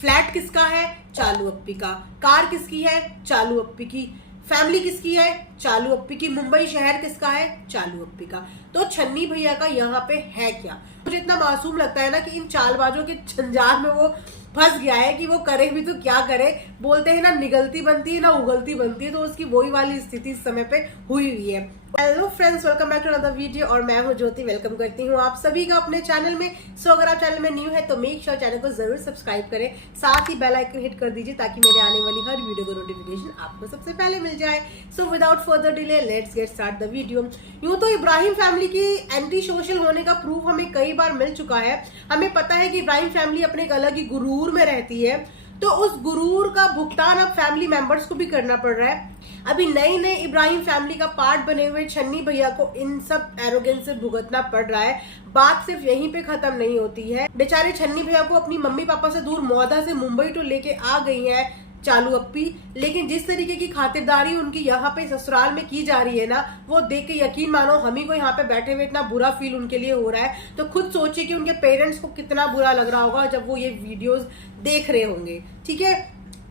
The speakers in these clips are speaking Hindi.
फ्लैट किसका है? चालू अप्पी का। कार किसकी है? चालू अप्पी की। फैमिली किसकी है? चालू अप्पी की। मुंबई शहर किसका है? चालू अप्पी का। तो छन्नी भैया का यहाँ पे है क्या? मुझे इतना मासूम लगता है ना कि इन चालबाजों के झंझार में वो फंस गया है कि वो करे भी तो क्या करे। बोलते हैं ना, निगलती बनती है ना उगलती बनती है, तो उसकी वही वाली स्थिति इस समय पे हुई हुई है। Hello friends, welcome back to another video और मैं हूं ज्योति। वेलकम करती हूं आप सभी का अपने चैनल में। सो अगर आप चैनल में न्यू है तो मेक श्योर चैनल को जरूर सब्सक्राइब करें, साथ ही बेल आइकन हिट कर दीजिए ताकि मेरे आने वाली हर वीडियो का नोटिफिकेशन आपको सबसे पहले मिल जाए। So without further delay let's get start the video. यूं तो इब्राहिम फैमिली की एंटी सोशल होने का प्रूफ हमें कई बार मिल चुका है। हमें पता है कि इब्राहिम फैमिली अपने एक अलग ही गुरूर में रहती है, तो उस गुरूर का भुगतान अब फैमिली मेंबर्स को भी करना पड़ रहा है। अभी नए नए इब्राहिम फैमिली का पार्ट बने हुए छन्नी भैया को इन सब एरोगेंस से भुगतना पड़ रहा है। बात सिर्फ यहीं पे खत्म नहीं होती है। बेचारे छन्नी भैया को अपनी मम्मी पापा से दूर मौदा से मुंबई तो लेके आ गई है चालू अप्पी, लेकिन जिस तरीके की खातिरदारी उनकी यहाँ पे ससुराल में की जा रही है ना, वो देख के यकीन मानो हम ही को यहाँ पे बैठे हुए इतना बुरा फील उनके लिए हो रहा है। तो खुद सोचिए कि उनके पेरेंट्स को कितना बुरा लग रहा होगा जब वो ये वीडियोस देख रहे होंगे। ठीक है,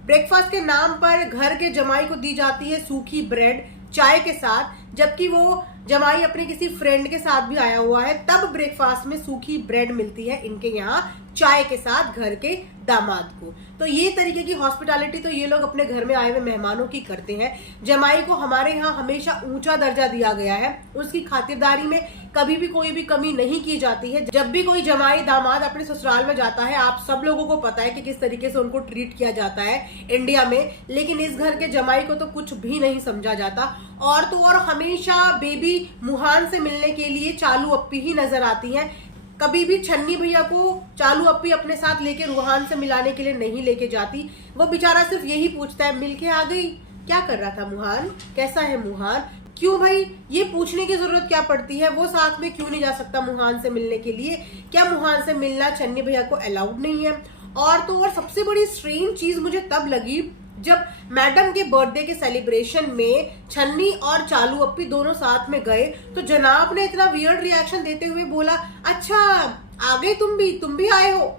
ब्रेकफास्ट के नाम पर घर के जमाई को दी जाती है सूखी ब्रेड चाय के साथ, जबकि वो जमाई अपने किसी फ्रेंड के साथ भी आया हुआ है, तब ब्रेकफास्ट में सूखी ब्रेड मिलती है इनके यहाँ चाय के साथ घर के दामाद को। तो ये तरीके की हॉस्पिटैलिटी तो ये लोग अपने घर में आए हुए मेहमानों की करते हैं। जमाई को हमारे यहाँ हमेशा ऊंचा दर्जा दिया गया है, उसकी खातिरदारी में कभी भी कोई भी कमी नहीं की जाती है। जब भी कोई जमाई दामाद अपने ससुराल में जाता है, आप सब लोगों को पता है कि किस तरीके से उनको ट्रीट किया जाता है इंडिया में, लेकिन इस घर के जमाई को तो कुछ भी नहीं समझा जाता। और तो और हमेशा बेबी मुहान से मिलने के लिए चालू अप्पी ही नजर आती है। कभी भी छन्नी भैया को चालू अप्पी अपने साथ लेके रूहान से मिलाने के लिए नहीं लेके जाती। वो बेचारा सिर्फ यही पूछता है, मिलके आ गई? क्या कर रहा था मुहान? कैसा है मुहान? क्यों भाई, ये पूछने की जरूरत क्या पड़ती है? वो साथ में क्यों नहीं जा सकता मुहान से मिलने के लिए? क्या मुहान से मिलना छन्नी भैया को अलाउड नहीं है? और तो और सबसे बड़ी स्ट्रेंज चीज मुझे तब लगी जब मैडम के बर्थडे के सेलिब्रेशन में छन्नी और चालू अप्पी दोनों साथ में गए, तो जनाब ने इतना वियर्ड रिएक्शन देते हुए बोला, अच्छा आ गए तुम भी आए हो।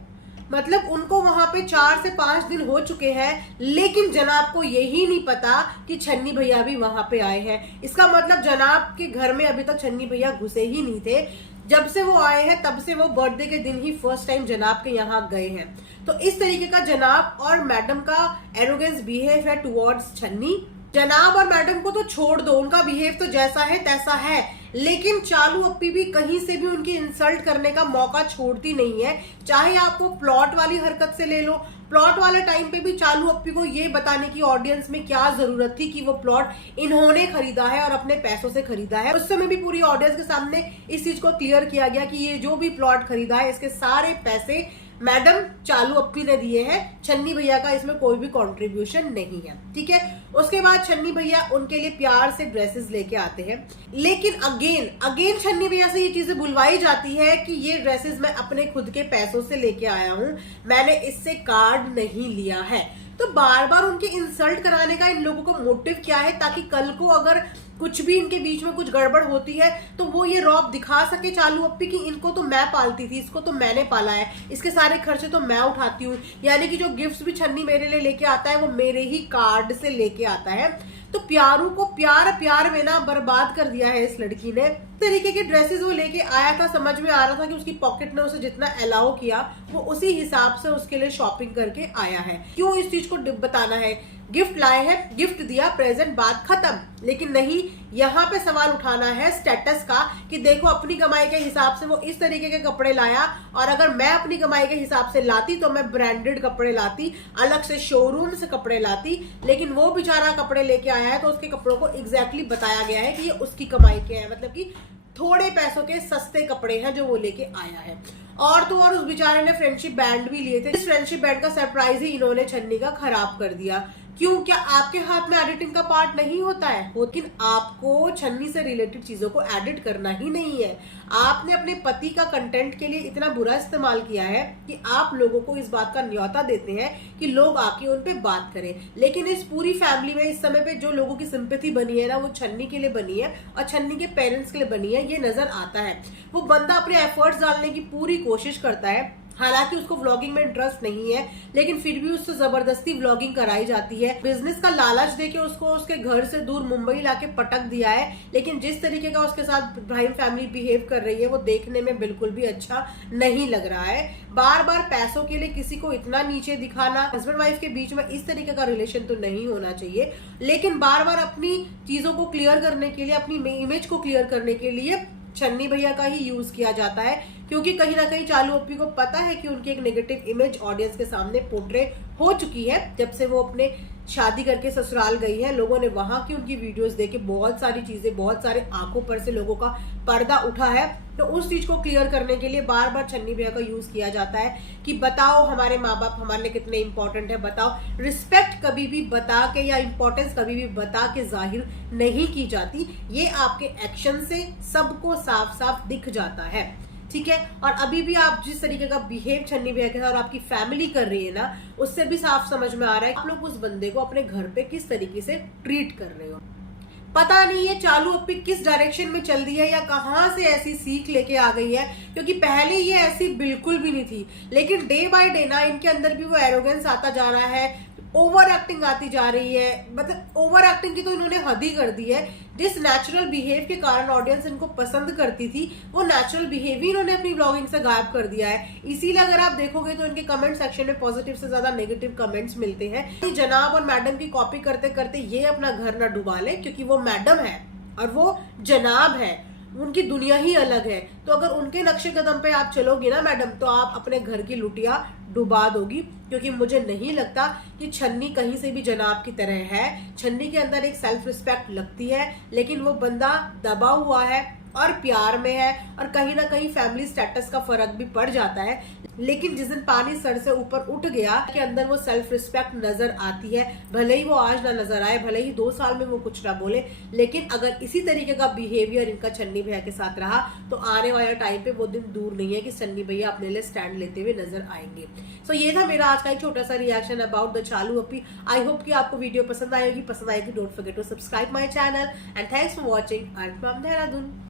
मतलब उनको वहां पे 4 से 5 दिन हो चुके हैं, लेकिन जनाब को यही नहीं पता कि छन्नी भैया भी वहां पे आए हैं। इसका मतलब जनाब के घर में अभी तक छन्नी भैया घुसे ही नहीं थे। जब से वो आए हैं तब से वो बर्थडे के दिन ही फर्स्ट टाइम जनाब के यहाँ गए हैं। तो इस तरीके का जनाब और मैडम का एरोगेंस बिहेव है टुवर्ड्स छन्नी। जनाब और मैडम को तो छोड़ दो, उनका बिहेव तो जैसा है तैसा है, लेकिन चालू अप्पी भी कहीं से भी उनकी इंसल्ट करने का मौका छोड़ती नहीं है। चाहे आप वो प्लॉट वाली हरकत से ले लो, प्लॉट वाले टाइम पे भी चालू अप्पी को ये बताने की ऑडियंस में क्या जरूरत थी कि वो प्लॉट इन्होंने खरीदा है और अपने पैसों से खरीदा है। उस समय भी पूरी ऑडियंस के सामने इस चीज को क्लियर किया गया कि ये जो भी प्लॉट खरीदा है इसके सारे पैसे मैडम चालू अप्पी ने दिए हैं, छन्नी भैया का इसमें कोई भी कंट्रीब्यूशन नहीं है। ठीक है, उसके बाद छन्नी भैया उनके लिए प्यार से ड्रेसेस लेके आते हैं, लेकिन अगेन छन्नी भैया से ये चीजें बुलवाई जाती है कि ये ड्रेसेस मैं अपने खुद के पैसों से लेके आया हूं, मैंने इससे कार्ड नहीं लिया है। तो बार बार उनके इंसल्ट कराने का इन लोगों को मोटिव क्या है, ताकि कल को अगर कुछ भी इनके बीच में कुछ गड़बड़ होती है तो वो ये रौब दिखा सके चालू अप्पी की इनको तो मैं पालती थी, इसको तो मैंने पाला है, इसके सारे खर्चे तो मैं उठाती हूँ। यानी कि जो गिफ्ट्स भी छन्नी मेरे लिए लेके आता है वो मेरे ही कार्ड से लेके आता है। तो प्यारू को प्यार में ना बर्बाद कर दिया है इस लड़की ने। तरीके के ड्रेसेस वो लेके आया था, समझ में आ रहा था कि उसकी पॉकेट ने उसे जितना अलाउ किया वो उसी हिसाब से उसके लिए शॉपिंग करके आया है। क्यों इस चीज को बताना है? गिफ्ट लाए हैं, गिफ्ट दिया, प्रेजेंट, बात खत्म। लेकिन नहीं, यहाँ पे सवाल उठाना है स्टेटस का कि देखो अपनी कमाई के हिसाब से वो इस तरीके के कपड़े लाया, और अगर मैं अपनी कमाई के हिसाब से लाती तो मैं ब्रांडेड कपड़े लाती, अलग से शोरूम से कपड़े लाती। लेकिन वो बेचारा कपड़े लेके आया है तो उसके कपड़ों को एग्जैक्टली बताया गया है कि ये उसकी कमाई के हैं, मतलब कि थोड़े पैसों के सस्ते कपड़े हैं जो वो लेके आया है। और तो और उस बेचारे ने फ्रेंडशिप बैंड भी लिए थे, इस फ्रेंडशिप बैंड का सरप्राइज ही इन्होंने छन्नी का खराब कर दिया। क्यों? क्या आपके हाथ में एडिटिंग का पार्ट नहीं होता है? लेकिन आपको छन्नी से रिलेटेड चीजों को एडिट करना ही नहीं है। आपने अपने पति का कंटेंट के लिए इतना बुरा इस्तेमाल किया है कि आप लोगों को इस बात का न्योता देते हैं कि लोग आके उन पे बात करें। लेकिन इस पूरी फैमिली में इस समय पे जो लोगों की सिंपैथी बनी है ना, वो छन्नी के लिए बनी है और छन्नी के पेरेंट्स के लिए बनी है, ये नजर आता है। वो बंदा अपने एफर्ट्स डालने की पूरी कोशिश करता है, हालांकि उसको व्लॉगिंग में इंटरेस्ट नहीं है, लेकिन फिर भी उससे जबरदस्ती व्लॉगिंग कराई जाती है। बिजनेस का लालच देके उसको उसके घर से दूर मुंबई लाके पटक दिया है। लेकिन जिस तरीके का उसके साथ प्राइम फैमिली बिहेव कर रही है वो देखने में बिल्कुल भी अच्छा नहीं लग रहा है। बार बार पैसों के लिए किसी को इतना नीचे दिखाना, हस्बैंड वाइफ के बीच में इस तरीके का रिलेशन तो नहीं होना चाहिए। लेकिन बार बार अपनी चीजों को क्लियर करने के लिए, अपनी इमेज को क्लियर करने के लिए छन्नी भैया का ही यूज किया जाता है, क्योंकि कहीं ना कहीं चालू अप्पी को पता है कि उनकी एक नेगेटिव इमेज ऑडियंस के सामने पोर्ट्रे हो चुकी है। जब से वो अपने शादी करके ससुराल गई है, लोगों ने वहां की उनकी वीडियोस देखे बहुत सारी चीजें, बहुत सारे आंखों पर से लोगों का पर्दा उठा है। तो उस चीज को क्लियर करने के लिए बार बार छन्नी भैया का यूज किया जाता है कि बताओ हमारे माँ बाप हमारे लिए कितने इंपॉर्टेंट है, बताओ। रिस्पेक्ट कभी भी बता के या इंपॉर्टेंस कभी भी बता के जाहिर नहीं की जाती, ये आपके एक्शन से सबको साफ साफ दिख जाता है, ठीक है। और अभी भी आप जिस तरीके का बिहेव छन्नी भैया के साथ और आपकी फैमिली कर रही है ना, उससे भी साफ समझ में आ रहा है आप लोग उस बंदे को अपने घर पे किस तरीके से ट्रीट कर रहे हो। पता नहीं ये चालू अप्पी किस डायरेक्शन में चल रही है या कहां से ऐसी सीख लेके आ गई है, क्योंकि पहले ये ऐसी बिल्कुल भी नहीं थी। लेकिन डे बाय डे ना इनके अंदर भी वो एरोगेंस आता जा रहा है, ओवर एक्टिंग आती जा रही है। मतलब ओवर एक्टिंग की तो इन्होंने हद ही कर दी है। जिस नेचुरल बिहेव के कारण ऑडियंस इनको पसंद करती थी, वो नेचुरल बिहेव ही इन्होंने अपनी ब्लॉगिंग से गायब कर दिया है। इसीलिए अगर आप देखोगे तो इनके कमेंट सेक्शन में पॉजिटिव से ज्यादा नेगेटिव कमेंट्स मिलते हैं। जनाब और मैडम की कॉपी करते करते ये अपना घर ना डुबा ले, क्योंकि वो मैडम है और वो जनाब है, उनकी दुनिया ही अलग है। तो अगर उनके नक्शे कदम पे आप चलोगी ना मैडम, तो आप अपने घर की लुटिया डुबा दोगी। क्योंकि मुझे नहीं लगता कि छन्नी कहीं से भी जनाब की तरह है। छन्नी के अंदर एक सेल्फ रिस्पेक्ट लगती है, लेकिन वो बंदा दबा हुआ है और प्यार में है, और कहीं ना कहीं फैमिली स्टेटस का फर्क भी पड़ जाता है। लेकिन जिस दिन पानी सर से ऊपर उठ गया के अंदर वो सेल्फ रिस्पेक्ट नजर आती है। भले ही वो आज ना नजर आए, भले ही 2 साल में वो कुछ ना बोले, लेकिन अगर इसी तरीके का बिहेवियर इनका छन्नी भैया के साथ रहा तो आने वाले टाइम पे वो दिन दूर नहीं है कि छन्नी भैया अपने लिए स्टैंड लेते हुए नजर आएंगे। सो ये था मेरा आज का एक छोटा सा रिएक्शन अबाउट द चालू अप्पी। आई होप कि आपको वीडियो पसंद आएगी। पसंद आएगी don't forget to subscribe my channel and thanks for watching. I am from Dehradun.